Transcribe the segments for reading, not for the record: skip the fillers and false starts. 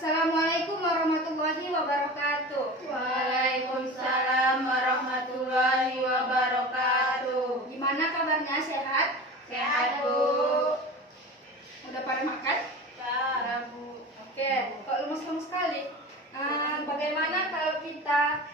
Assalamualaikum warahmatullahi wabarakatuh. Waalaikumsalam warahmatullahi wabarakatuh. Gimana kabarnya? Sehat? Sehat, Bu. Udah pada makan? Sudah, Bu. Oke, kok lemes-lemes sekali. Bagaimana kalau kita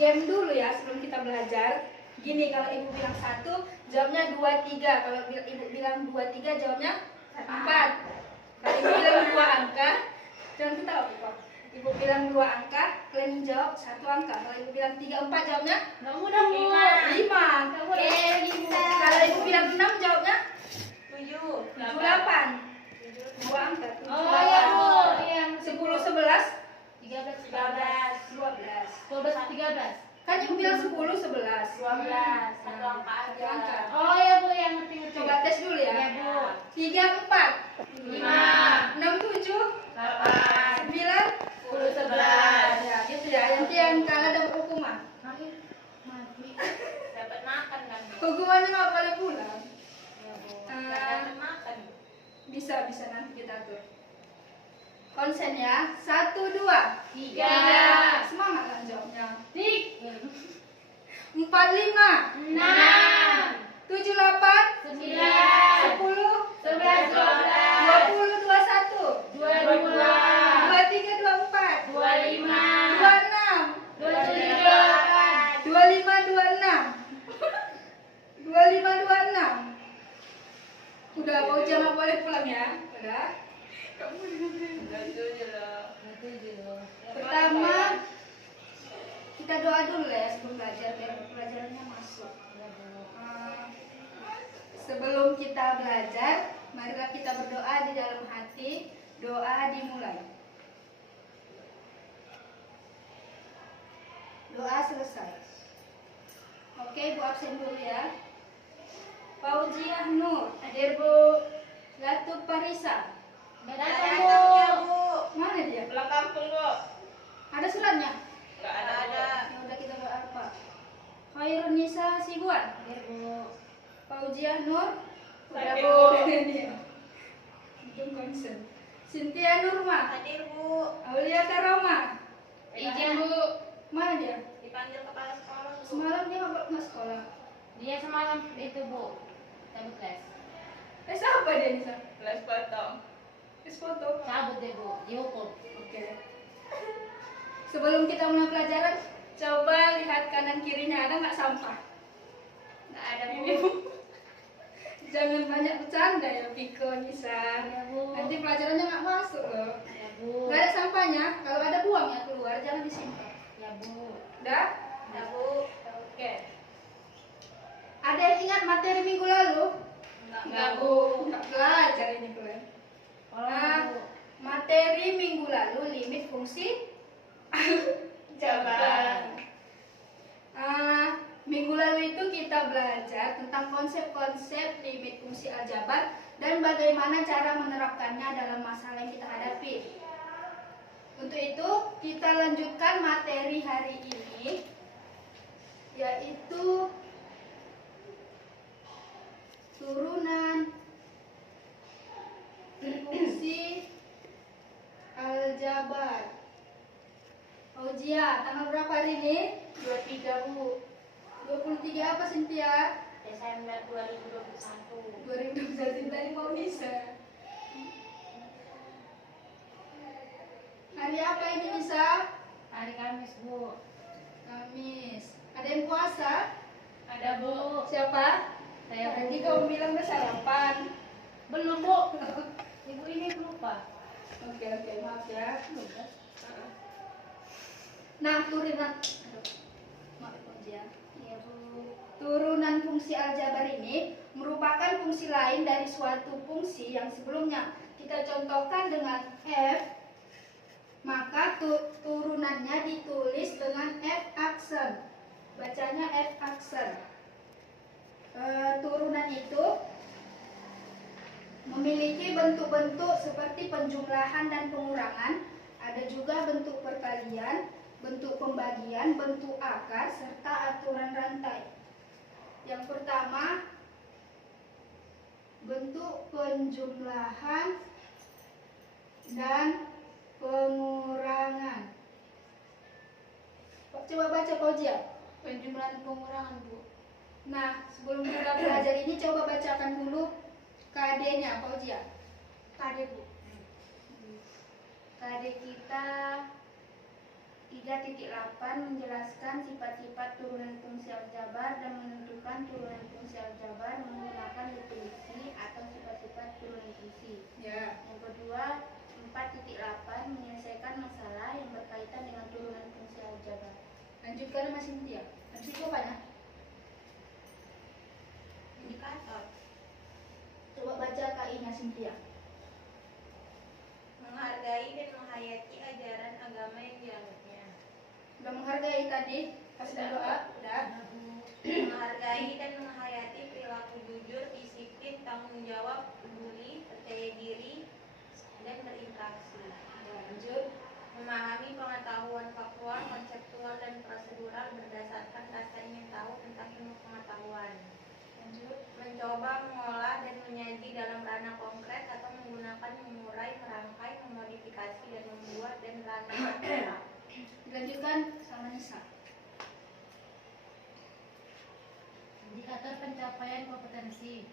game dulu ya sebelum kita belajar? Gini, kalau ibu bilang 1, jawabnya 2, 3. Kalau ibu bilang 2, 3, jawabnya 4. Kalau ibu bilang 2 angka, jangan ketawa kok. Ibu bilang 2 angka, kalian jawab 1 angka. Kalau ibu bilang 3, 4, jawabnya Nggak mudah, Bu. 5. Kalau ibu bilang 6, jawabnya 7, 8. 2 angka. 7, Oh iya, Bu. Iya. 10, 11, 13, 12. 12, 13. Kan ibu bilang 10, 11. 12. Satu angka Satu angka. aja. Oh iya, Bu, yang ngerti-ngerti. Coba tes dulu ya. Iya, Bu. 3, 4, 5, 6, 7, 8, 9, 10, 11. ya gitu ya. Nanti yang kalah dapat hukuman. Mati. Dapat makan kan, Bu? Hukumannya nggak boleh pulang. Iya, Bu. Nggak dapat makan. Bisa nanti kita atur. Konsen ya. 1, 2, 3. Semangat kan jawabnya. 4, 5, 6, 7, 8, 9, 10, 11, 20, 21, 22, 23, 24, 25, 26, 27, 25, 26, 25, 26. Udah mau jam nggak boleh pulang ya? Udah. Kamu pertama kita doa dulu ya sebelum belajar biar pelajarannya masuk. Sebelum kita belajar, marilah kita berdoa di dalam hati. Doa dimulai. Doa selesai. Oke, Bu absen dulu ya. Fauziah Nur, hadir Bu. Latuk Parisa, Datang, Bu. mana dia? Pulang kampung, Bu. Ada suratnya? Nggak ada. Ya udah kita doa apa? Khairun Nisa Sibuan, Hadir, Bu. Fauziah Nur, udah Hadir, Bu. Bu. Itu concern. Cynthia Nurma, Hadir, Bu. Aulia Karoma, Izin, Bu. mana dia? Dipanggil kepala sekolah, Bu. Semalam dia nggak sekolah. Dia semalam itu, Bu. Cabut les. Apa dia Nisa? Les potong. Tes foto. Cabut deh, Bu. Dihukum. Oke. Sebelum kita mulai pelajaran, coba lihat kanan kirinya ada nggak sampah? Nggak ada, Bu. Jangan banyak bercanda ya, Piko, Nisa. Ya, Bu. Nanti pelajarannya nggak masuk loh. Ya, Bu. Nggak ada sampahnya. Kalau ada buangnya keluar, jangan disimpan. Ya, Bu. Udah? Ya, Bu. Oke. Ada yang ingat materi minggu lalu? Nggak, Bu. Nggak belajar ini kalian. Tolong, Bu. Materi minggu lalu limit fungsi aljabar. Minggu lalu itu kita belajar tentang konsep-konsep limit fungsi aljabar dan bagaimana cara menerapkannya dalam masalah yang kita hadapi. Untuk itu kita lanjutkan materi hari ini, yaitu turunan fungsi aljabar. Fauzia, tanggal berapa hari ini? 23, Bu. 23 apa Cynthia? Desember 2021. 2021 tadi mau Nisa. Hari apa ini Nisa? Hari Kamis, Bu. Kamis. Ada yang puasa? Ada, Bu. Siapa? Saya, Bu. Tadi kamu bilang udah sarapan. Belum, Bu. Ibu ini lupa. Oke, maaf ya. Nah, turunan maaf Fauzia. Iya, Bu. Turunan fungsi aljabar ini merupakan fungsi lain dari suatu fungsi yang sebelumnya kita contohkan dengan f, maka turunannya ditulis dengan f aksen. Bacanya f aksen. Turunan itu memiliki bentuk-bentuk seperti penjumlahan dan pengurangan, ada juga bentuk perkalian, bentuk pembagian, bentuk akar, serta aturan rantai. Yang pertama, bentuk penjumlahan dan pengurangan. Coba baca Fauzia. Penjumlahan pengurangan, Bu. Nah, sebelum kita belajar ini coba bacakan dulu KD-nya Fauzia. KD, Bu. KD kita 3.8 menjelaskan sifat-sifat turunan fungsi aljabar dan menentukan turunan fungsi aljabar menggunakan definisi atau sifat-sifat turunan fungsi. Ya. Yang kedua, 4.8 menyelesaikan masalah yang berkaitan dengan turunan fungsi aljabar. Lanjutkan Mas Cynthia. Lanjut jawabannya. Indikator. Coba baca KI-nya Cynthia. Menghargai dan menghayati ajaran agama yang dianutnya. Udah menghargai tadi, kasih doa, udah. Menghargai dan menghayati perilaku jujur, disiplin, tanggung jawab, peduli, percaya diri, dan berinteraksi. Lanjut. Memahami pengetahuan faktual, konseptual, dan prosedural berdasarkan rasa ingin tahu tentang ilmu pengetahuan. Lanjut. Mencoba, mengolah, dan menyaji dalam ranah konkret atau menggunakan mengurai, merangkai, memodifikasi, dan membuat dan ranah abstrak. Dilanjutkan sama Nisa. Indikator pencapaian kompetensi.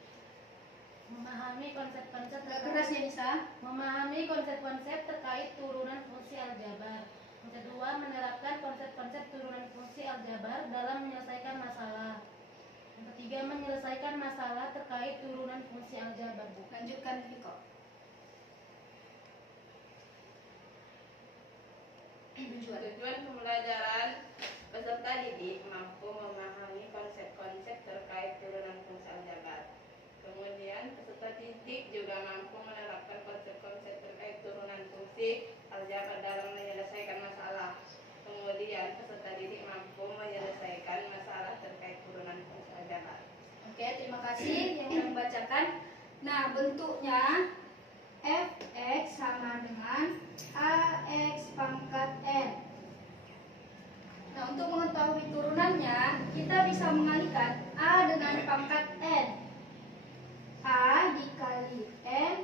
Memahami konsep-konsep Agak keras ya Nisa. memahami konsep-konsep terkait turunan fungsi aljabar. Yang kedua, menerapkan konsep-konsep turunan fungsi aljabar dalam menyelesaikan masalah. Yang ketiga, menyelesaikan masalah terkait turunan fungsi aljabar, Bu. Lanjutkan Viko. Tujuan. Tujuan pembelajaran peserta didik mampu memahami konsep-konsep terkait turunan fungsi aljabar. Kemudian peserta didik juga mampu menerapkan konsep-konsep terkait turunan fungsi aljabar dalam menyelesaikan masalah. Kemudian peserta didik mampu menyelesaikan masalah terkait turunan fungsi aljabar. Oke, terima kasih yang sudah membacakan. Nah, bentuknya fx sama dengan ax pangkat n. Nah, untuk mengetahui turunannya, kita bisa mengalihkan a dengan pangkat n. A dikali n,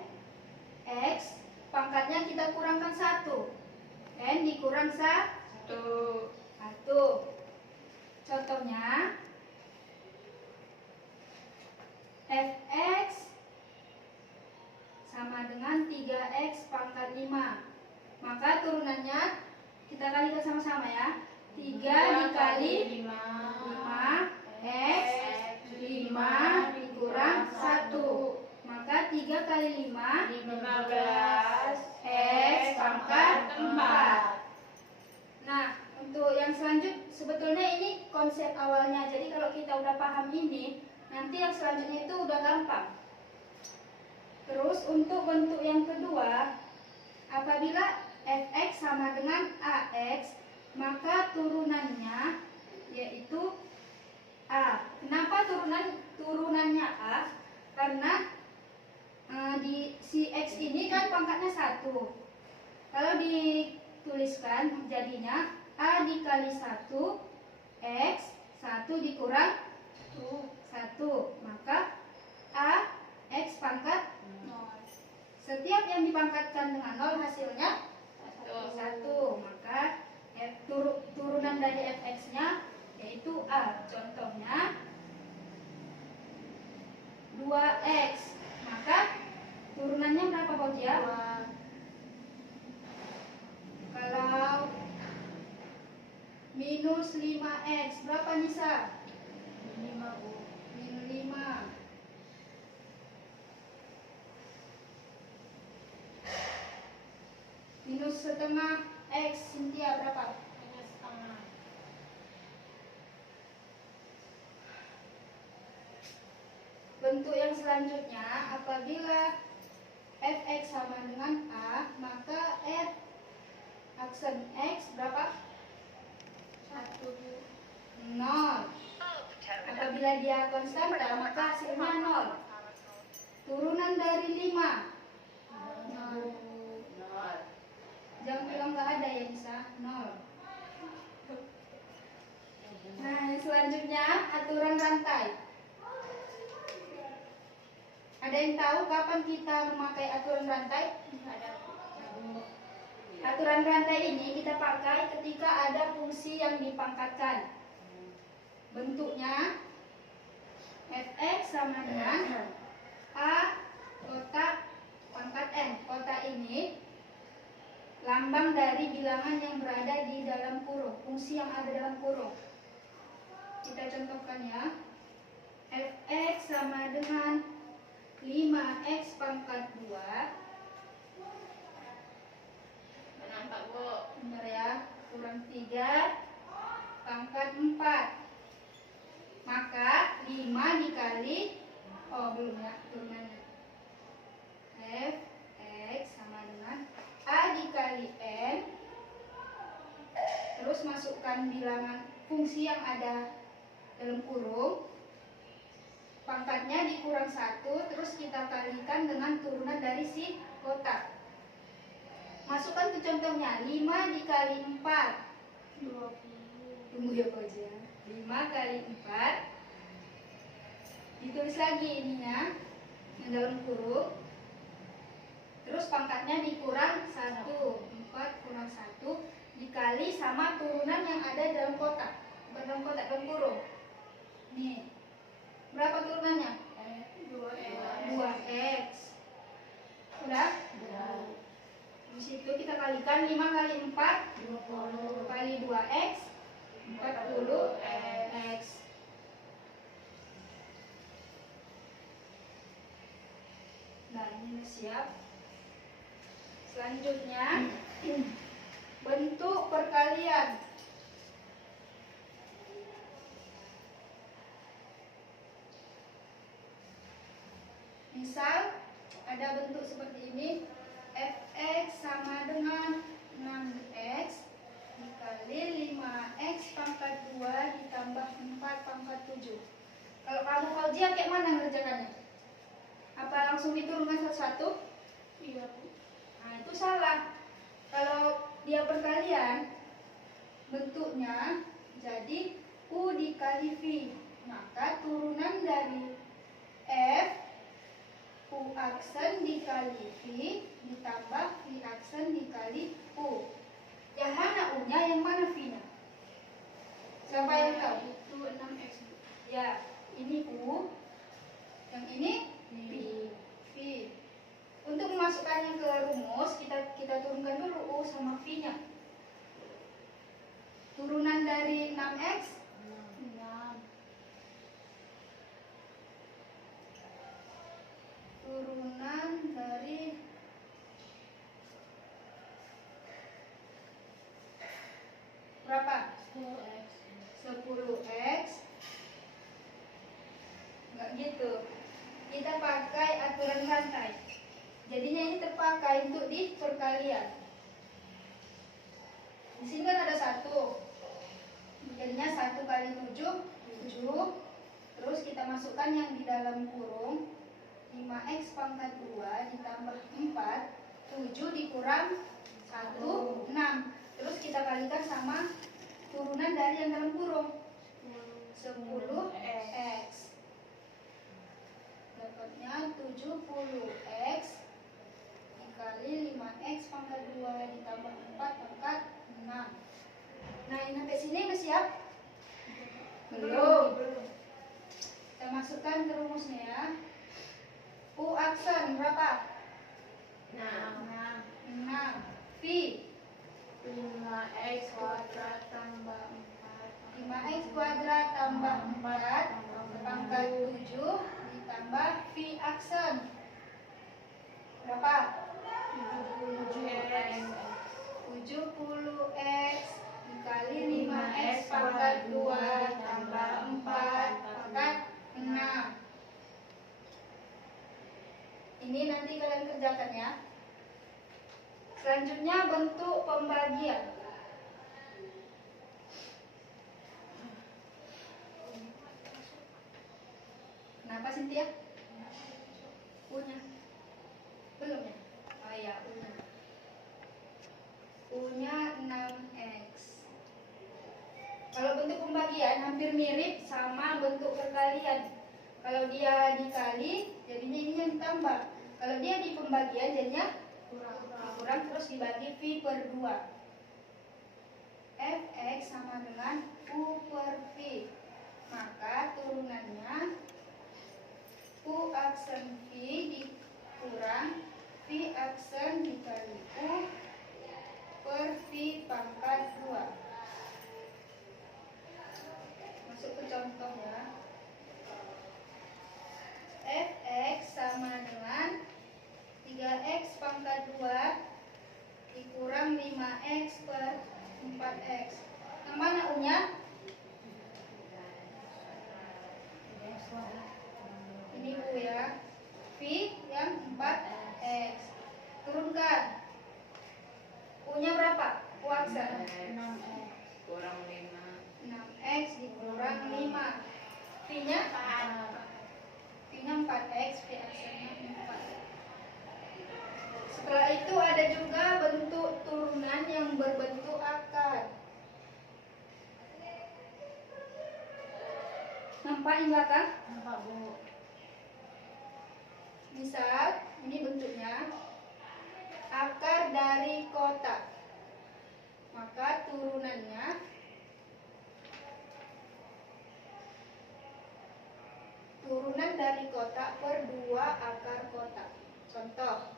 x pangkatnya kita kurangkan 1, n dikurang 1. Contohnya fx sama dengan 3x pangkat 5. Maka turunannya kita kalikan sama-sama ya. 3 dikali 5 x 5 dikurang 1. Maka 3 kali 5 15 x pangkat 4. Nah, untuk yang selanjutnya sebetulnya ini konsep awalnya. Jadi kalau kita udah paham ini, nanti yang selanjutnya itu udah gampang. Terus untuk bentuk yang kedua, apabila fx sama dengan ax, maka turunannya yaitu a. Kenapa turunannya a? Karena di si x ini kan pangkatnya 1. Kalau dituliskan jadinya a dikali 1 x 1 dikurang 1. Maka a x pangkat 0. Setiap yang dipangkatkan dengan 0 hasilnya 1. Maka turunan dari fx-nya yaitu a. Contohnya 2x. Maka turunannya berapa Fauzia? Kalau minus 5x berapa Nisa? 5, Bu. Minus 5. Minus setengah x Cynthia berapa? Minus setengah. Bentuk yang selanjutnya, apabila fx sama dengan a, maka f aksen x berapa? 1, 0. Apabila dia konstanta, maka hasilnya 0. Turunan dari 5 0. Jangan bilang nggak ada ya bisa 0. Nah, yang selanjutnya aturan rantai. Ada yang tahu kapan kita memakai aturan rantai? Aturan rantai ini kita pakai ketika ada fungsi yang dipangkatkan. Bentuknya fx sama dengan a kotak pangkat n. Kotak ini lambang dari bilangan yang berada di dalam kurung, fungsi yang ada dalam kurung. Kita contohkan ya. Fx sama dengan 5x pangkat 2. Nampak Bu? Benar ya, kurang 3 pangkat 4. Maka 5 dikali, belum ya, turunannya. Fx sama dengan a dikali n. Terus masukkan bilangan fungsi yang ada dalam kurung. Pangkatnya dikurang 1, terus kita kalikan dengan turunan dari si kotak. Masukkan ke contohnya, 5 dikali 4 20. Tunggu ya Pak aja. 5 kali 4. Ditulis lagi ininya yang dalam kurung. Terus pangkatnya dikurang 1. 4 kurang 1 dikali sama turunan yang ada dalam kotak. Bukan dalam kotak, dalam kurung. Nih. Berapa turunannya? 2x. Udah? Di situ kita kalikan 5 kali 4 20 kali 2x 40x. Nah, ini udah siap. Selanjutnya bentuk perkalian. Misal ada bentuk seperti ini, fx sama dengan 6x dikali 5x pangkat 2 ditambah 4 pangkat 7. Kalau kamu Fauzia kayak mana ngerjakannya? Apa langsung diturunkan satu-satu? Iya Bu. Nah, itu salah. Kalau dia perkalian, bentuknya jadi U dikali V. Maka turunan dari F, U aksen dikali V ditambah V aksen dikali U. Yang mana U-nya, yang mana V-nya? Siapa yang tahu? Itu 6x. Ya, ini U. Yang ini V. V. Untuk memasukkannya ke rumus, kita turunkan dulu U sama V-nya. Turunan dari 6x 6. turunan dari berapa? 10x. 10x. Enggak gitu. Kita pakai aturan rantai. Jadinya ini terpakai untuk di perkalian. Di sini kan ada 1. Jadinya 1 kali 7 7. Terus kita masukkan yang di dalam kurung 5x pangkat 2 ditambah 4, 7 dikurang 1, 6. Terus kita kalikan sama turunan dari yang dalam kurung 10x. Dapatnya 70x dikali 5x pangkat 2 ditambah 4 pangkat 6. Nah, ini sampai sini udah siap? Belum. Kita masukkan ke rumusnya ya. U aksen berapa? 6. 6. V 5x kuadrat tambah 4. 5x kuadrat tambah 4 pangkat 7 ditambah V aksen berapa? 70x dikali 5x pangkat 2 tambah 4 pangkat 6. Ini nanti kalian kerjakan ya. Selanjutnya bentuk pembagian. Kenapa Cynthia? U-nya? Belum ya? Oh iya, U-nya. U-nya 6x. Kalau bentuk pembagian hampir mirip sama bentuk perkalian. Kalau dia dikali, jadinya ini yang ditambah. Kalau dia di pembagian, jadinya Dikurang terus dibagi V per 2. Fx sama dengan U per V. Maka turunannya U aksen V dikurang V aksen dikali U per V pangkat 2. Masuk ke contoh ya. Fx sama dengan 3x pangkat 2 dikurang 5x per 4x. Yang mana U-nya? Ini U ya. V yang 4x. Turunkan. U-nya berapa? U aksen. 6x. Kurang 5. 6x dikurang 5. V-nya? V-nya 4x, V aksennya 4. Setelah itu ada juga bentuk turunan yang berbentuk akar. Nampak di belakang? Nampak, Bu. Misal, ini bentuknya akar dari kotak. Maka turunannya turunan dari kotak per 2 akar kotak. Contoh,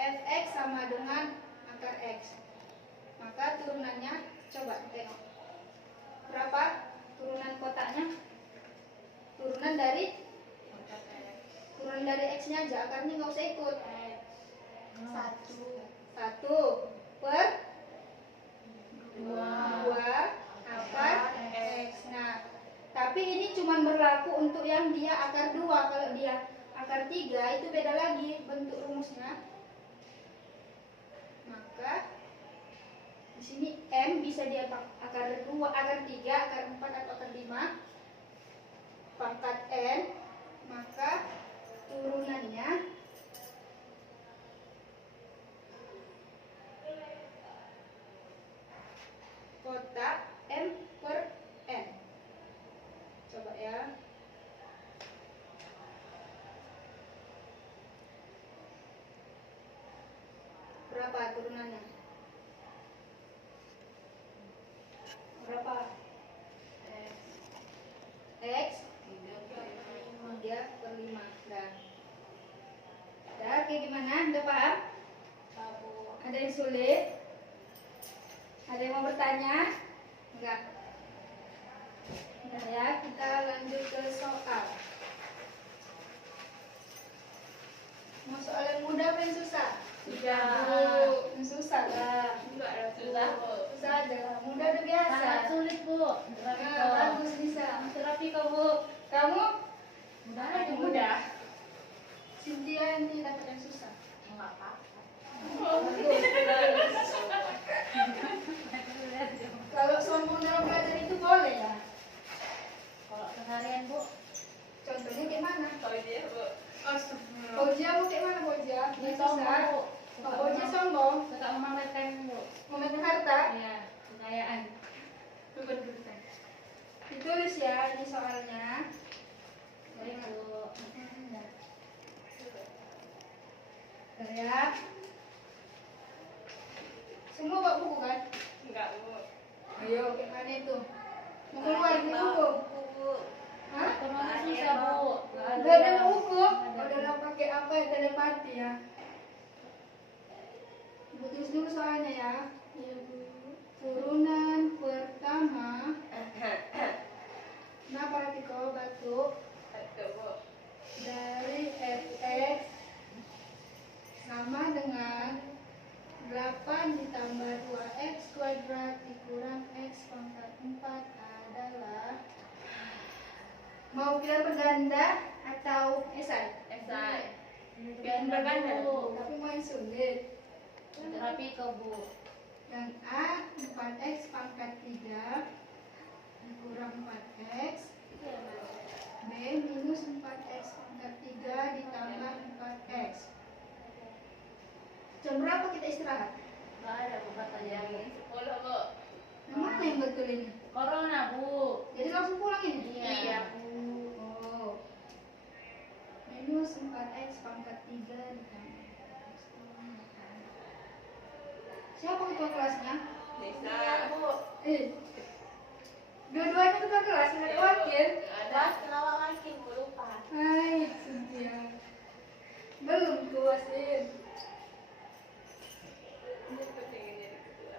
Fx sama dengan akar x. Maka turunannya, coba tengok. Berapa turunan kotaknya? Turunan dari x-nya aja, akarnya nggak usah ikut. 1 per 2 akar x. Nah, tapi ini cuma berlaku untuk yang dia akar 2. Kalau dia akar 3 itu beda lagi bentuk rumusnya. Maka di sini M bisa dia akar 2, akar 3, akar 4 atau akar 5 pangkat N. Maka turunannya kotak M per N. Coba ya. Berapa turunannya? Berapa? X 3 per 5. Dah. Dah, kayak gimana? Udah paham? Ada yang sulit? Ada yang mau bertanya? Enggak. Nah ya, kita lanjut ke soal. Mau soal yang mudah apa yang susah? Susah. Yang susah lah. Enggak ada susah, Bu. Susah aja lah. Mudah udah biasa. Sangat sulit, Bu. Nah, bagus bisa. Terapi kau, Bu. Kamu? Mudah Yang aja, Bu. mudah. Cynthia nanti dapat yang susah. Enggak apa-apa. Kalau sombong dalam belajar itu boleh ya. Kalau keseharian, Bu, Contohnya kayak mana? Tahu dia, Bu. Fauzia mau kayak mana Fauzia? dia Yang sombong, susah. Bu. Oh, Fauzia sombong. Suka memamerkan, Bu. Memamerkan harta. Iya, kekayaan. Ditulis ya ini soalnya. Baik, Bu. Ya. Semua bawa buku kan? Enggak, Bu. Ayo, kayak mana itu? Mau keluar di buku? Bu. Hah? Ekonomi susah, Bu. Gak ada buku. Udah pakai apa ya telepati ya? Ibu tulis dulu soalnya ya. Turunan pertama. Kenapa hati kau batuk? Satu, Bu. Dari fx sama dengan 8 ditambah 2x kuadrat dikurang x pangkat 4 adalah, mau bilang berganda atau esai? Esai. Bikin berganda, Bu. Tapi mau yang sulit. Terapi kau, Bu. Yang A 4x pangkat 3 dikurang 4x, B minus 4x pangkat 3 ditambah 4x. Jam berapa kita istirahat? Enggak ada, Bu, katanya. Yang 10, Bu. Yang mana yang betul ini? Corona, Bu. Jadi langsung pulang ini? Iya. Oh. Ini minus 4x pangkat 3 ditambah. Siapa ketua kelasnya? Nisa. Dua-duanya ketua kelas, nggak ada wakil. Ada. Kenapa makin lupa? Hai, Cynthia. Belum kuasin. Ini pengen jadi ketua.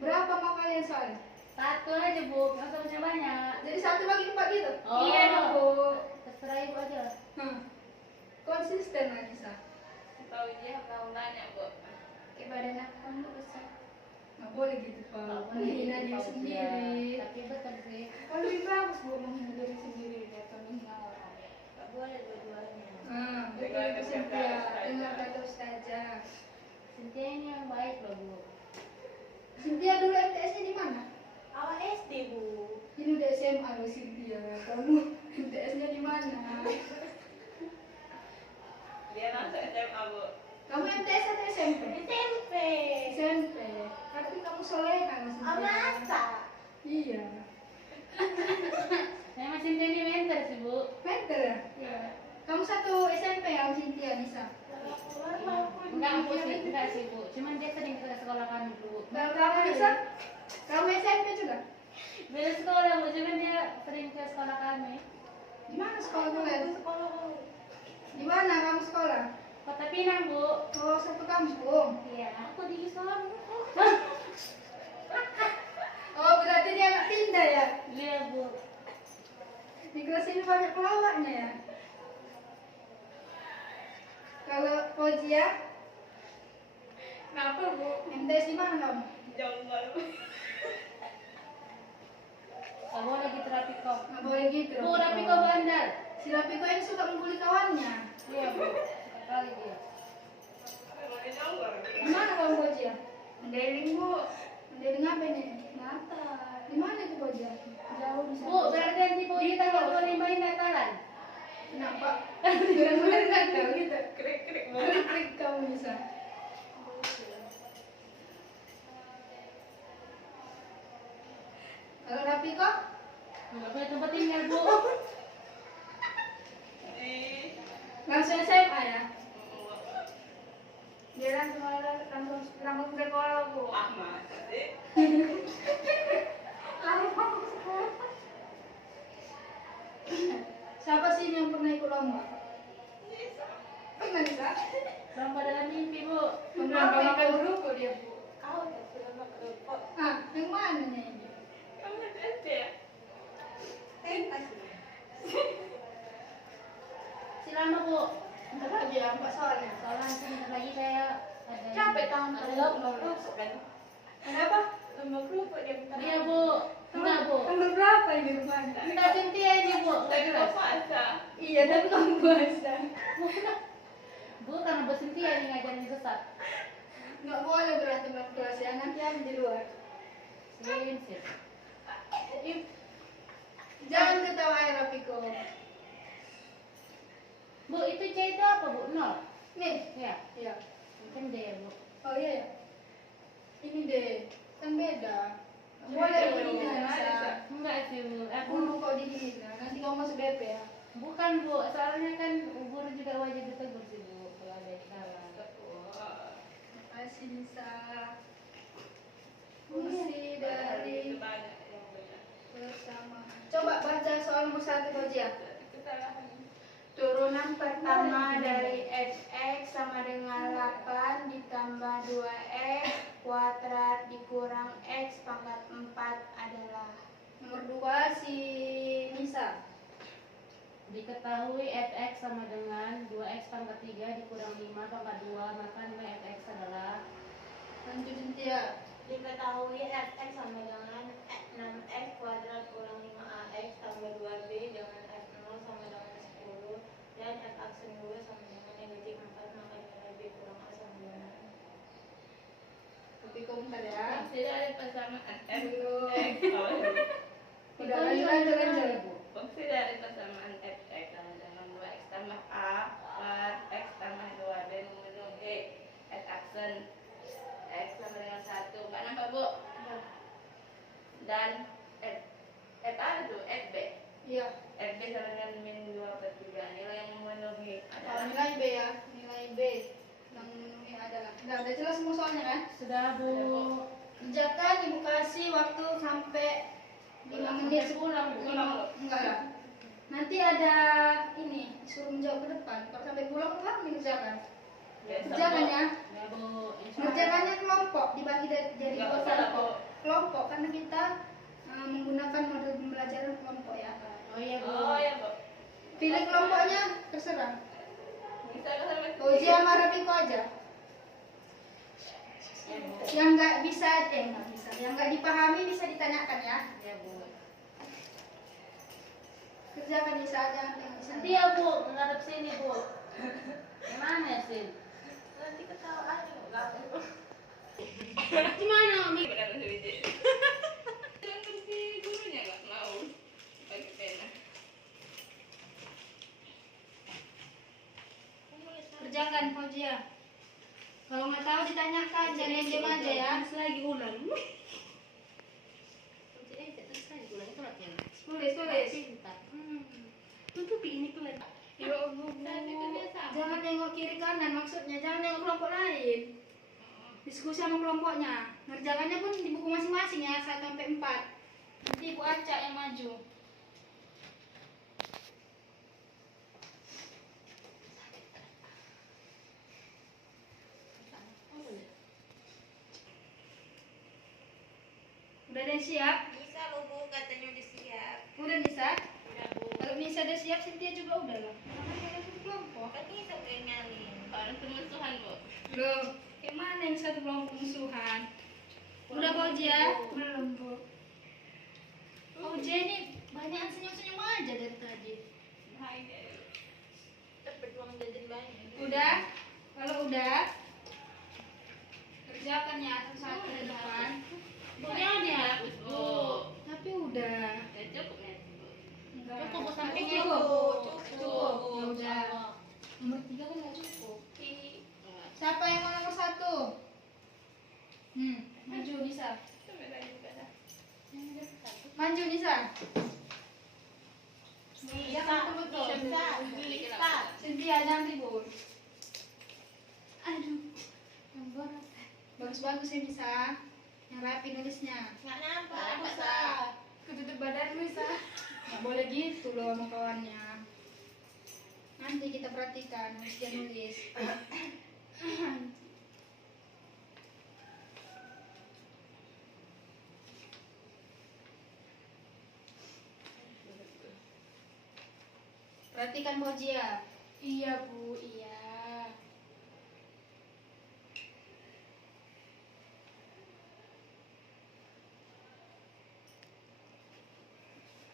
Berapa mau kalian soalnya? Satu aja bu, nggak usah banyak banyak. Jadi 1 bagi 4 gitu? Oh. Iya dong, Bu. Terserah ibu aja. Konsisten lah bisa. Tahu dia mau tanya, Bu. Kayak badan kamu besar. Nggak boleh gitu, Pak. Menghina diri sendiri. Tapi betul sih. Kalau lebih bagus, Bu, menghina diri sendiri daripada menghina orang. Gak boleh dua-duanya. Betul itu Cynthia. Dengar kata Ustazah. Cynthia ini yang baik loh bu. Cynthia dulu MTS-nya di mana? Awal SD bu. Ini udah SMA loh Cynthia. Kamu MTS-nya di mana? Dia langsung SMA, Bu. Kamu MTS atau SMP? SMP. SMP. Tapi kamu soleha Mas Oh, Cynthia. masa? Iya. Saya masih Cynthia ini mentor sih bu. Mentor ya? Iya. Kamu satu SMP ya, Cynthia, Nisa? Enggak bu sih, enggak sih bu. Cuman dia sering ke sekolah kami bu. Kalau kamu Nisa? Kamu SMP juga? Beda sekolah bu, cuman dia sering ke sekolah kami. Di mana sekolah kalian? Sekolah. Di mana kamu sekolah? Kota Pinang bu. Oh, satu kampung. Iya. Aku di sana. Oh, berarti dia anak pindah ya? Iya bu. Di kelas ini banyak pelawaknya ya? Kalau Fojia, Kenapa, Bu? MTS di mana kamu? Jomblo. Gak boleh gitu Rapiko. Nggak boleh gitu. Bu, Rapiko bandar. Si Rapiko ini suka membuli kawannya. Iya bu. Sekali dia. Emang dia jomblo. Di mana kamu Fojia? Mendeling, Bu. Mendeling apa nih? Mata. Di mana itu Fojia? Jauh di sana. Bu, berarti nanti bu kita nggak boleh main Natalan. Kenapa? Benar-benar nakal gitu. Krik-krik, Bu. Klik-klik kamu bisa. Kalau Rapiko? Nggak boleh tempat tinggal bu. Di- Langsung SMA ya? Dia langsung sekolah Bu. Ah, masa sih? Siapa sih ini yang pernah ikut lomba? Pernah Nisa? Lomba dalam mimpi bu. Pernah makan kerupuk dia Bu. Kau udah sudah makan kerupuk. Ah, yang mana nih ini? Kamu SD ya? Kasih. Si lama bu. Entar lagi ya, Pak soalnya. Soalnya sebentar lagi saya ada. Capek tangan ada kamu lomba. kerupuk kan? Kenapa? Lomba kerupuk dia bentar. Iya bu. Enggak bu. Tanggal berapa ini rumahnya? Kita Cynthia ini bu. Nggak Tapi jelas. kok puasa? Iya, tapi kamu puasa. Bu karena Bu Cynthia ini ngajarin sesat. Nggak boleh berantem dalam kelas ya, nanti yang di luar. Sip. Jangan ketawa ya Rapiko. Bu itu C itu apa bu? Nol. Nih, Iya. iya. Kan D ya bu. Oh iya ya. Ini deh, kan beda. Nggak boleh Beda, dihina beda. Nisa. Enggak sih bu. Aku Guru kau dihina, nanti kamu masuk BP ya. bukan bu. Soalnya kan guru juga wajib ditegur sih bu. Kalau ada yang salah. Makasih Nisa. Fungsi dari Banyak yang benar. bersama. Coba baca soal nomor 1 Fojia. Kesalahan. Turunan pertama dari fx sama dengan 8 ditambah 2x kuadrat dikurang x pangkat 4 adalah. Nomor 2 si Nisa. Diketahui fx sama dengan 2x pangkat 3 dikurang 5 pangkat 2 maka nilai fx adalah. Lanjut Cynthia. Diketahui fx sama dengan 6x kuadrat kurang 5ax tambah 2b dengan f0 sama dengan 10 dan f aksen 2 sama dengan negatif 4 maka nilai b kurang a sama dengan. Tapi kau bentar ya. Tidak ada persamaan F. Belum. X. Oh, Udah lanjut. fungsi dari persamaan fx sama dengan 2x tambah a per x tambah 2b memenuhi f aksen x sama dengan 1. Kan nampak bu? Dan f a itu fb. Iya. fb sama dengan min 2 per 3. Nilai yang memenuhi a B yang memenuhi adalah. Udah jelas semua soalnya kan? Sudah Bu. Kerjakan Ibu kasih waktu sampai 5 menit Pulang Bu. enggak lah. Nanti ada ini suruh menjawab ke depan. Kalau sampai pulang kan mengerjakan. Kerjakan ya. Ya Bu. Ngerjakannya kelompok dibagi jadi Nggak 2 usah lah, kelompok. Kelompok karena kita menggunakan model pembelajaran kelompok ya. Oh iya Bu. Oh ya, Bu. Pilih kelompoknya terserah. Bisa ke sama Fauzi sama Rabiko aja. Ya Bu. Yang nggak bisa, yang nggak dipahami bisa ditanyakan ya. Ya Bu. Kerjakan di saat yang bisa. Nanti ya Bu, menghadap sini Bu. Gimana ya Sin? Nanti ketawa aja nggak. Gimana Mi? Benar sebiji. Jangan si gurunya nggak mau pakai pena. Kerjakan Fauzi ya. Kalau nggak tahu ditanyakan, jangan diam aja ya. Lagi ulang. Tulis. Tutupi ini kelihatan. Ya Allah, Bu. Jangan nengok kiri kanan maksudnya, jangan nengok kelompok lain. Diskusi sama kelompoknya. Ngerjakannya pun di buku masing-masing ya, 1 sampai 4. Nanti Ibu acak yang maju. Udah ada yang siap? Bisa loh Bu, katanya udah siap. Udah Nisa? Udah Bu. Kalau Nisa udah siap, Cynthia juga udah lah. Karena kalian satu kelompok. Kan bisa kayak nyalin. Kalau semusuhan, Bu. Loh, kayak mana yang satu kelompok musuhan? Udah Fauzi ya? Belum Bu. Fauzi ini banyak senyum-senyum aja dari tadi. Hai. Dapat uang jajan banyak. Udah? Kalau udah, kerjakan ya satu-satu di depan. Bukannya ada Hapus, Bu. Tapi udah. Ya cukup ya, Bu. Enggak. Cukup Bu, sampai Cukup. cukup. Cukup. Ya udah. Nomor 3 kan nggak cukup. Siapa yang mau nomor 1? Maju Nisa. Sampai lagi juga dah. Maju Nisa. Ya kan betul. Bisa. Cynthia jangan ribut. Aduh. Bagus-bagus ya Nisa. Yang rapi nulisnya. Nggak nampak. Nggak Bisa. Ketutup badan Nisa. Nggak boleh gitu loh sama kawannya. Nanti kita perhatikan nulis dia nulis. Perhatikan Fauzi ya. Iya Bu, iya.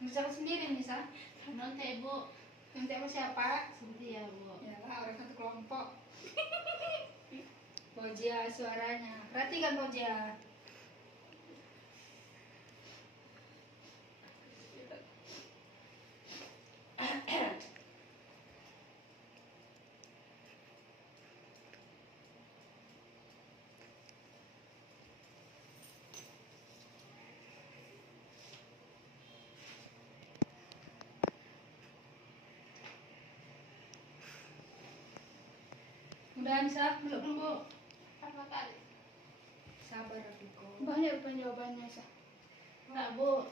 Ngerjakan sendiri Nisa. Nanti Bu. Nanti sama siapa? Cynthia Bu. Ya lah, orang satu kelompok. Fauzi suaranya. Perhatikan Fauzi. Udah Nisa? Belum Bu. Apa kali? Sabar Rabiko. Banyak bukan jawabannya Sa. Enggak Bu.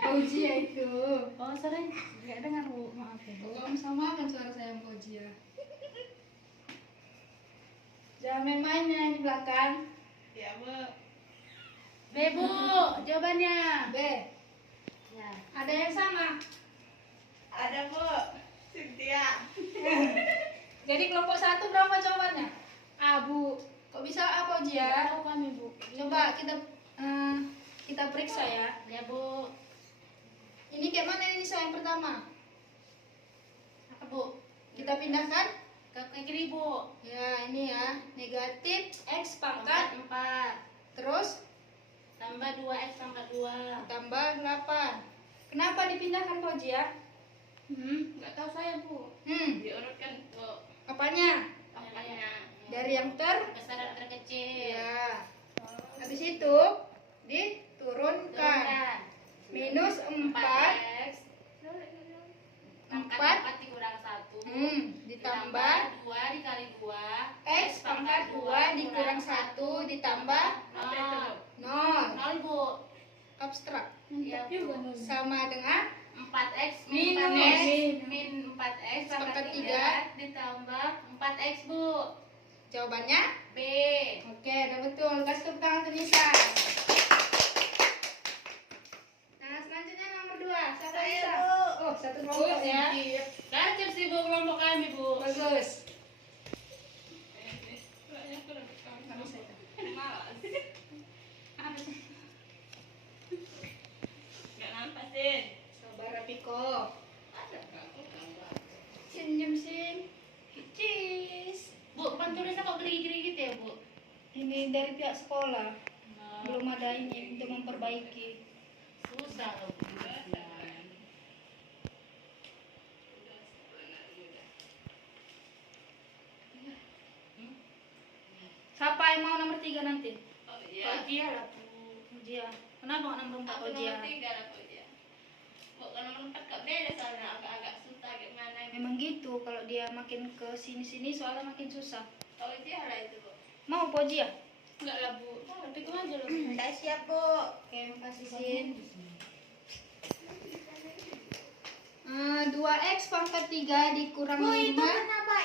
Fauzi ya itu. Oh sorry, nggak dengar Bu. Maaf ya Bu. Tolong samakan suara saya sama Fauzi ya. Jangan main-main ya di belakang. Ya, Bu. B Bu, jawabannya. B. Ya. Ada yang sama. Ada, Bu. Cynthia. Jadi kelompok 1 berapa jawabannya? A Bu. Kok bisa A Fauzi ya? Tahu kami Bu. Coba kita periksa ya. Ya Bu. Ini kayak mana ini Nisa yang pertama? Apa Bu? Kita pindahkan. Ke kiri Bu. Ya ini ya. Negatif X pangkat. 4. Terus Tambah 2X pangkat 2. tambah 8. Kenapa dipindahkan Fauzi ya? Nggak tahu saya Bu. Diurutkan, Bu. Apanya? Apanya? Dari yang Besar dan terkecil. ya. Habis itu diturunkan. Turunkan. Minus 4 4X. 4 4 dikurang 1. ditambah ditambah Apa itu? nol. Nol Bu. Abstrak. Iya Bu. Sama dengan 4x Minus. min 4x Pangkat pangkat 3 3. ditambah 4x Bu. Jawabannya B. oke, udah betul. Kasih tepuk tangan untuk Nisa. Nah, selanjutnya nomor 2. Siapa Saya, Nisa? Bu. Oh, satu kelompok ya. Lanjut sih Bu kelompok kami Bu. Bagus. Soalnya aku lagi kawan. Nggak bisa itu. Malas. Apa sih? Nggak nampasin. Sabar Rapiko. Ada nggak? Aku tambah. Senyum sing. Cheese. Bu, kan tulisnya kok geri-geri gitu ya Bu? Ini dari pihak sekolah. Nah, Belum ada ini untuk memperbaiki. susah loh Bu. Siapa yang mau nomor 3 nanti? Oh Kok iya. dia lah Bu. Ujia. Kenapa nggak nomor 4 Aku Ujia? nomor 3 lah kok dia. Bukan nomor 4 kok beda soalnya agak-agak susah gimana gitu. Memang gitu, kalau dia makin ke sini-sini soalnya makin susah. Oh dia lah itu Bu. Mau Ujia? Enggak lah Bu. Tapi kok aja loh. Saya siap, Bu. Oke, makasih Sin. 2x pangkat 3 dikurang Bu, 5. itu kenapa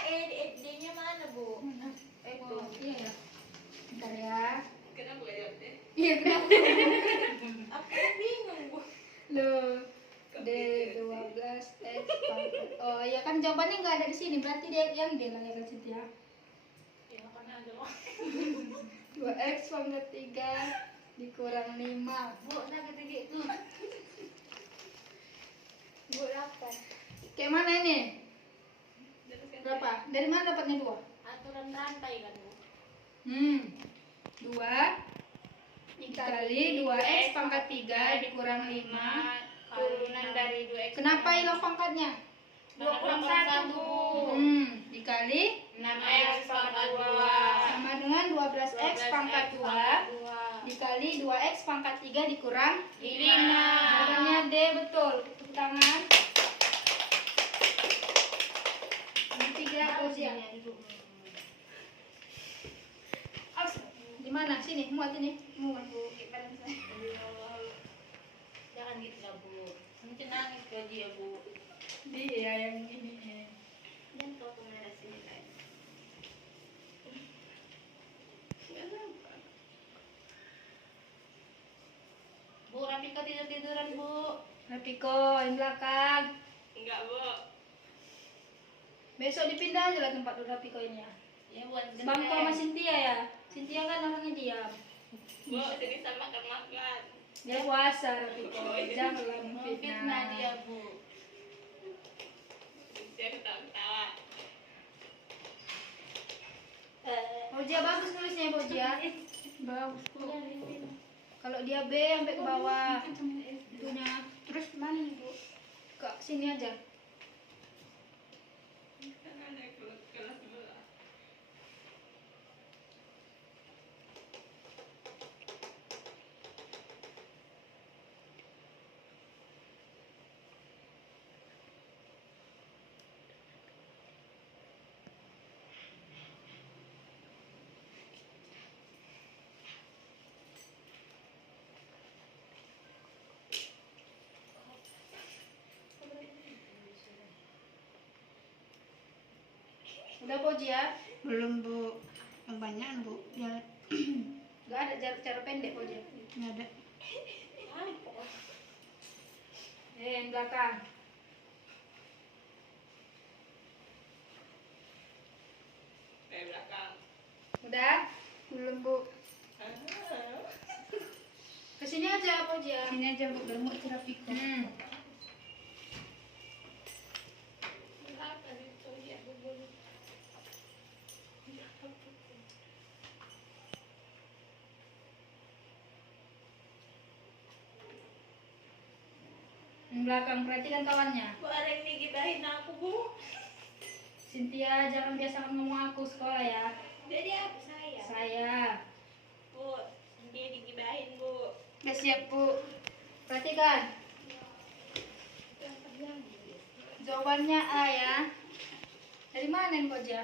D-nya mana, Bu? Itu. Iya ya. Bentar ya. Kenapa gak jawab deh? Iya, kenapa? Aku bingung, Bu. Loh. D12 x pangkat. Oh, ya kan jawabannya nggak ada di sini. Berarti dia yang D lah ya kan Cynthia. Ya kan ada loh. 2x pangkat 3 dikurang 5. Bu, nah kata gitu. Bu, 8. Kayak mana ini? Teruskan. Berapa? Dari mana dapatnya 2? Aturan rantai kan Bu. 2 dikali 2x pangkat 3 dikurang 5. Turunan dari 2x. Kenapa hilang pangkatnya? 2 kurang 1 Bu. Dikali 6x pangkat 2. sama dengan 12x pangkat 2 dikali 2x pangkat 3 dikurang 5. jawabannya D, betul. Tepuk tangan. Yang 3 Ozia. Aus. Di mana? Sini, muat ini. Muat Bu. Jangan gitu lah Bu. Nanti nangis kalau dia Bu. Dia yang ini. Dan kau kemana sini kan? Nggak nampak. Bu, Rafika tidur-tiduran Bu. Rapiko, yang belakang. Enggak Bu. Besok dipindah aja lah tempat duduk Rapiko ini ya. Ya buat Bangko sama Cynthia ya. Cynthia kan orangnya diam. Bu sini sama makan. Dia puasa Rapiko. Janganlah fitnah memfitnah dia Bu. Saya ketawa-ketawa. Bojia bagus nulisnya Bojia. Bagus kok. Kalau dia B sampai ke bawah. Itunya. Terus mana nih Bu? Ke sini aja. Kan ada kelas sebelah. Udah Bojia? Belum Bu, kebanyakan Bu. Ya, Gak ada cara pendek Bojia. nggak ada. Yang belakang. Kayak belakang. Udah? Belum Bu. Ah. Kesini aja Bojia. Sini aja Bu, biar mau Rapiko. Apa itu ya Bu? Yang belakang, perhatikan kawannya. Bu, ada yang digibahin aku, Bu. Cynthia, jangan biasa ngomong aku sekolah ya. Jadi apa saya? Saya. Bu, dia digibahin, Bu. Udah siap Bu. Perhatikan. Jawabannya A ya. Dari mana nih Bojia?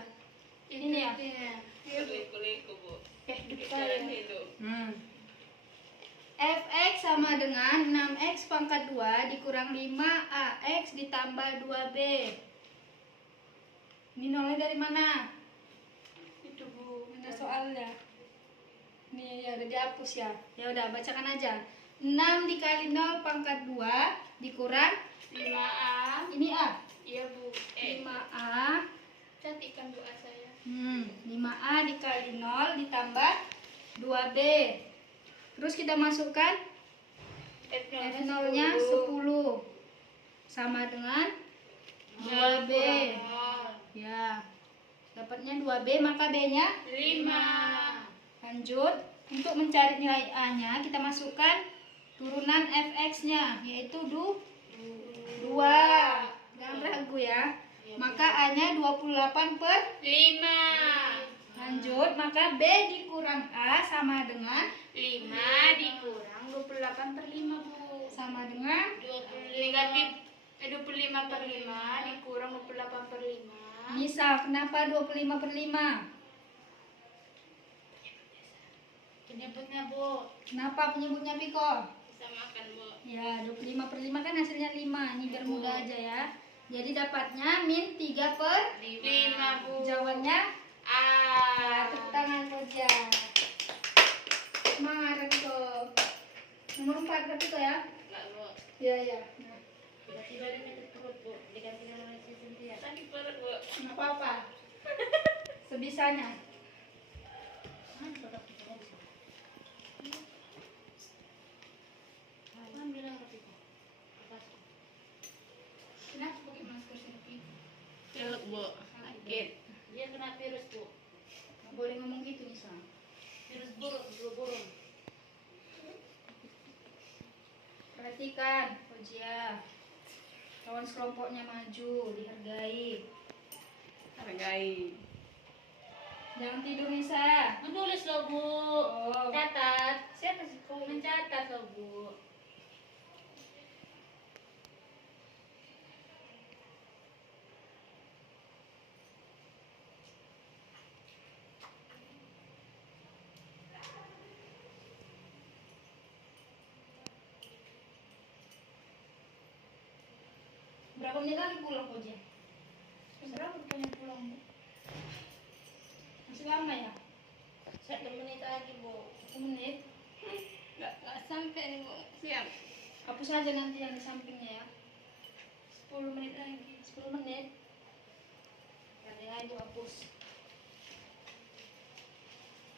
Ini nih ya. Kuliku Bu. Jalan hidup. Fx sama dengan 6x pangkat 2 dikurang 5ax ditambah 2b. Ini nolnya dari mana? Itu Bu. Mana soalnya? Nih ya udah dihapus ya. Ya udah bacakan aja. 6 dikali 0 pangkat 2 dikurang 5A. ini a. Iya Bu. 5a. Cantikkan doa saya. 5a dikali 0 ditambah 2b. Terus kita masukkan F0-nya 10 sama dengan 2b. Ya. Dapatnya 2b maka b-nya 5. Lanjut, untuk mencari nilai a-nya kita masukkan turunan fx-nya yaitu 2. Jangan ragu ya. Maka a-nya 28 per 5. lanjut, maka b dikurang a sama dengan 5 dikurang 28 per 5 Bu. sama dengan Negatif 25 per 5 dikurang 28 per 5. misal kenapa 25 per 5? Penyebutnya Bu. Kenapa penyebutnya Piko? Bisa makan Bu. Ya, 25 per 5 kan hasilnya 5. Ini biar mudah aja ya. Jadi dapatnya min 3 per 5 Bu. jawabannya A. tepuk tangan Koja. Semangat Piko. Nomor 4 Piko ya. Enggak Bu. Iya, iya. Nah, Tiba-tiba dia sakit perut Bu. Dikasih nama si Cynthia. Sakit perut Bu. nggak apa-apa. Sebisanya. Kan bilang ke Piko. Kenapa pakai masker sih? Peluk Bu. Sakit. Dia kena virus Bu. Nggak boleh ngomong gitu misal. Virus burung, flu burung. Perhatikan, Koja. Kawan sekelompoknya maju, dihargai. Hargai. Jangan tidur Nisa. Menulis loh Bu. Oh. Catat. Siapa sih kau? Mencatat loh Bu. Berapa menit lagi pulang Koja? Berapa rupanya pulang? Bu? Masih lama ya? 1 menit lagi Bu. 1 menit. Enggak sampai nih Bu. Siap. Hapus saja nanti yang di sampingnya ya. 10 menit lagi. 10 menit. Nanti lagi Bu hapus.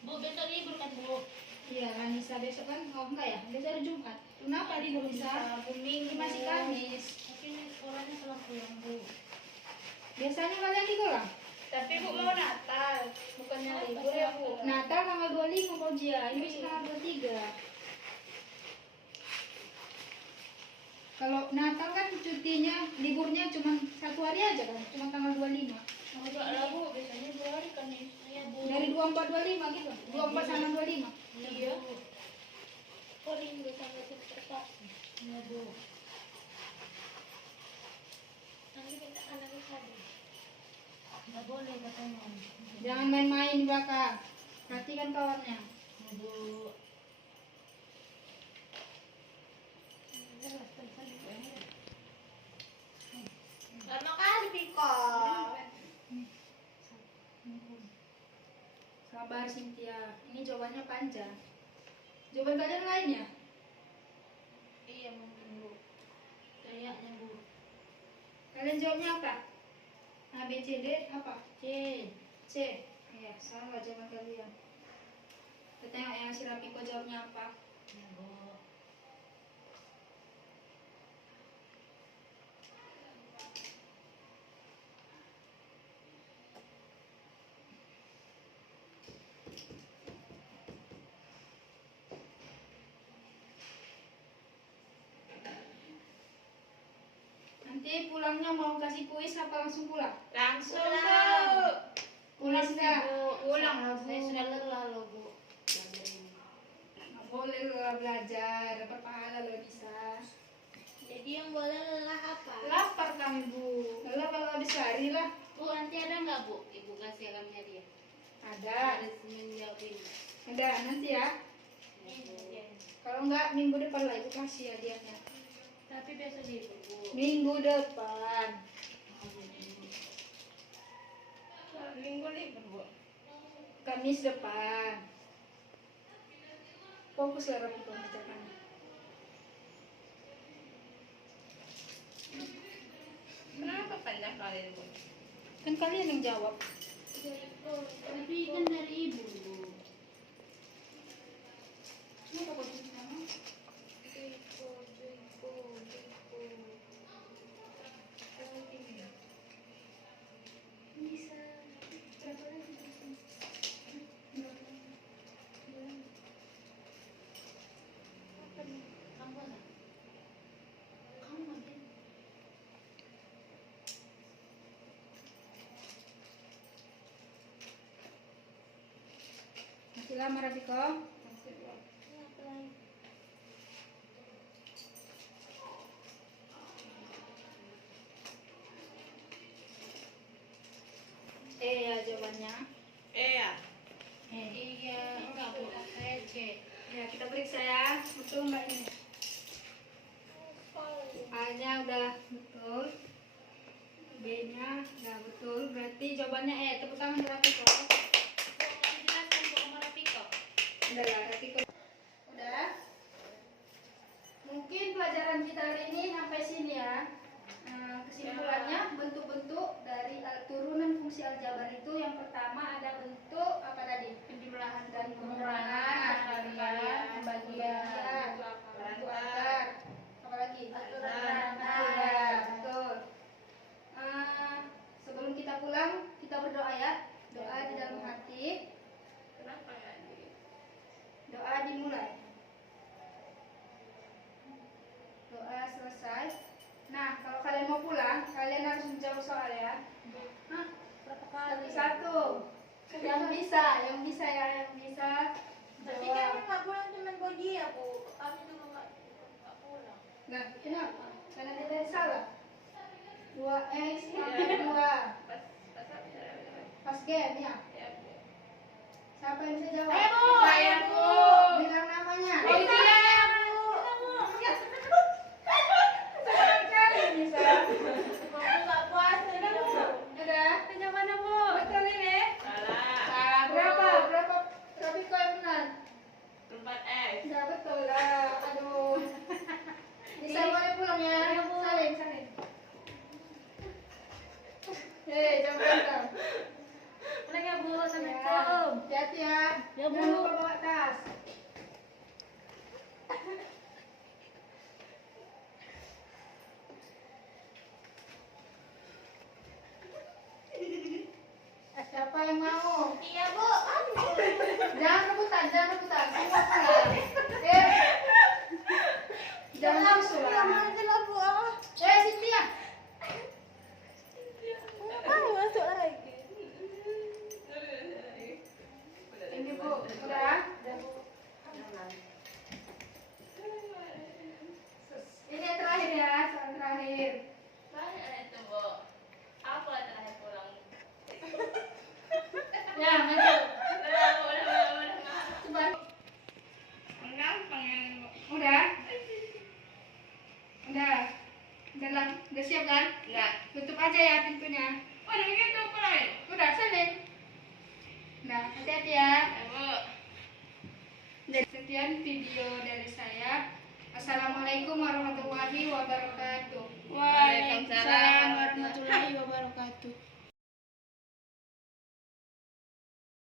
Bu besok libur kan Bu? Iya, Nisa besok kan? Oh enggak ya? Besok hari Jumat. Kenapa libur Nisa? Ini masih Kamis. Tapi orangnya telah pulang Bu. Biasanya kalian pulang? Tapi Bu mau Natal, bukannya libur ya Bu. Natal tanggal 25 Koja. Ini masih tanggal 23. Kalau Natal kan cutinya, liburnya cuma 1 hari aja kan? Cuma tanggal 25. Enggak lah Bu, biasanya 2 hari kan nih. Iya Bu. Dari 24 25 gitu. 24 sama 25. Iya. Kok rindu sampai cepat. Iya Bu. Nanti minta anaknya saja. Nggak boleh katanya. Jangan main-main di belakang. Perhatikan kawannya. Iya Bu. Lama kali Piko. Sabar Cynthia. Ini jawabannya panjang. Jawaban kalian lain ya? Iya mungkin Bu. Kayaknya Bu. Kalian jawabnya apa? A, B, C, D apa? C. C. Ya, salah jawaban kalian. Kita tengok yang si Rapiko jawabnya apa. Iya Bu. Nanti pulangnya mau kasih kuis apa langsung pulang? Langsung Pulang. Bu. Kuis enggak? Pulang lah Bu. Saya sudah lelah loh Bu. Nggak boleh lelah belajar, dapat pahala lo bisa. Jadi yang boleh lelah apa? Lapar kami Bu. Lelah kalau habis hari lah. Bu nanti ada nggak Bu? Ibu kasih kami hadiah. Ada. Ada semenjak ini. Ada nanti ya. Kalau enggak minggu depan lah ibu kasih hadiahnya. Tapi besok gitu, Bu. Minggu depan. Minggu libur, Bu. Kamis depan. Fokuslah Rapi pembicaraan. Kenapa panjang kali, Bu? Kan kalian yang jawab. Tapi kan dari ibu, Bu. Masih lama Rapiko? Ya jawabannya. Ya. Iya, enggak, Bu. Saya C. Ya kita periksa ya. Betul mbak ini? A-nya udah betul. B-nya udah betul. Berarti jawabannya E. Tepuk tangan untuk Rapiko. Dijelaskan Bu sama Rapiko. Udah lah Rapiko. Udah. Mungkin pelajaran kita hari ini sampai sini ya. Kesimpulannya bentuk-bentuk dari turunan fungsi aljabar itu yang pertama ada bentuk apa tadi? Penjumlahan dan pengurangan, pembagian, bentuk akar, apa lagi? Aturan. Betul. Sebelum kita pulang kita berdoa ya. Doa di dalam hati. Kenapa nggak di? Doa dimulai. Doa selesai. Nah, kalau kalian mau pulang, kalian harus menjawab soal ya. Hah? Berapa kali? Satu. Yang bisa ya, yang bisa Tapi kan jawab. yang nggak pulang cuma Boji ya, Bu. Kami juga nggak pulang. Nah, kenapa? Karena dia tadi salah. 2x tambah 2. Pas apa ya? Pas game ya. Ya, Bu. Siapa yang bisa jawab? Ayo, Bu. Saya, Bu. Bilang namanya. Iya, Bu. Bisa. Aku nggak puas ini, Bu. Udah. Jawabannya, Bu. Betul ini. Salah. Salah berapa? Tapi kau yang benar. 4S. Enggak betul lah. Aduh. Bisa boleh pulang ya. Salim. Hei, jangan berantem. Pulang ya, Bu. Ya, Assalamualaikum. hati-hati ya. Ya, Bu. Jangan lupa bawa tas. Siapa yang mau? Iya, Bu. Jangan rebutan. Semua pulang. Jangan usulan. Bu. Cynthia. Masuk lagi. Ini Bu, udah? Ini yang terakhir ya, soal terakhir. Banyak itu, Bu. Aku lah terakhir pulang. Ya, maju. Udah. Coba. Gampang ya, Bu. Udah? Udah siap kan? Enggak. Tutup aja ya pintunya. Udah begitu pulang. Udah, salim. Nah, hati-hati ya. Ya, Bu. Sekian video dari saya. Assalamualaikum warahmatullahi wabarakatuh. Waalaikumsalam.